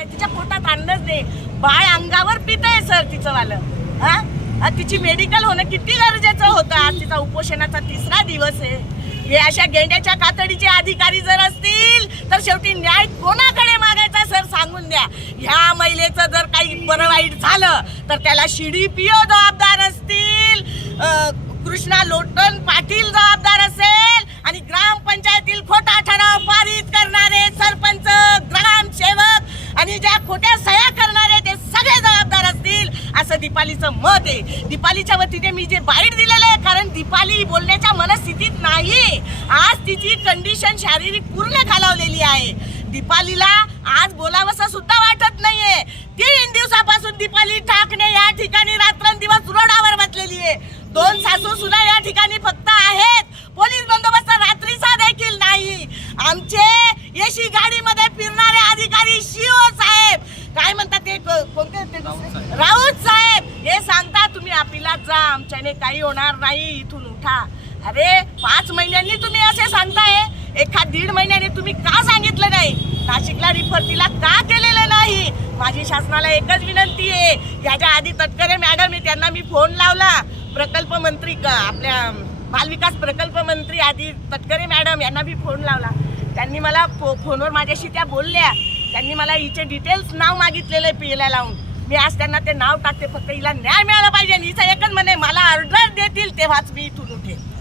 तिच्या पोटात अन्नच नाही. बाळ अंगावर पित आहे सर तिचं वालं. हा? तिची मेडिकल होणं किती गरजेचं होतं? आज तिचा उपोषणाचा तिसरा दिवस आहे. हे अशा गेंड्याच्या कातडीचे अधिकारी जर असतील तर शेवटी न्याय कोणाकडे मागायचा सर सांगून द्या. ह्या महिलेचं जर काही बरं वाईट झालं तर त्याला शिडी पिओ जबाबदार असतील. कृष्णा लोटन पाटील जबाबदार असेल आणि ग्रामपंचायतील खोटा ठराव पारित करणारे सरपंच ग्रामसेवक आणि ज्या खोट्या सह्या करणारे ते सगळे जबाबदार असतील असं दीपालीचं मत आहे. दीपालीच्या वतीने मी जे बाईट दिलेलं आहे कारण दीपाली बोलण्याच्या मनस्थितीत नाही आज तिची कंडिशन शारीरिक पूर्ण खालावलेली आहे. दीपालीला आज बोलावंसं सुद्धा वाटत नाहीये. तीन दिवसापासून दीपाली ठाकणे या ठिकाणी रात्रंदिवस रोडावर बसलेली आहे. दोन सासू सुद्धा या ठिकाणी फक्त आहेत. पोलीस बंदोबस्त रात्रीचा देखील नाही. आमचे येशी गाडीमध्ये फिरणारे अधिकारी शिओ साहेब. काय म्हणतात ते? कोणते ते? राऊत साहेब. हे सांगता तुम्ही अपिलात जा. आमच्याने काही होणार नाही. इथून उठा. अरे पाच महिन्यांनी तुम्ही असे सांगताय. एखाद दीड महिन्याने तुम्ही का नाही नाशिकला रिफर तिला का केलेलं नाही? माझी शासनाला एकच विनंती आहे. याच्या आधी तटकरे मॅडम त्यांना मी फोन लावला. प्रकल्प मंत्री क- आपल्या बालविकास प्रकल्प मंत्री आधी तटकरे मॅडम यांना मी फोन लावला. त्यांनी मला फो- फोनवर माझ्याशी त्या बोलल्या. त्यांनी मला हिचे डिटेल्स नाव मागितलेलं आहे पिला लावून. मी आज त्यांना ते नाव टाकते फक्त हिला न्याय मिळाला पाहिजे. आणि हिचं एकच म्हणे मला ऑर्डर देतील तेव्हाच मी इथून उठेल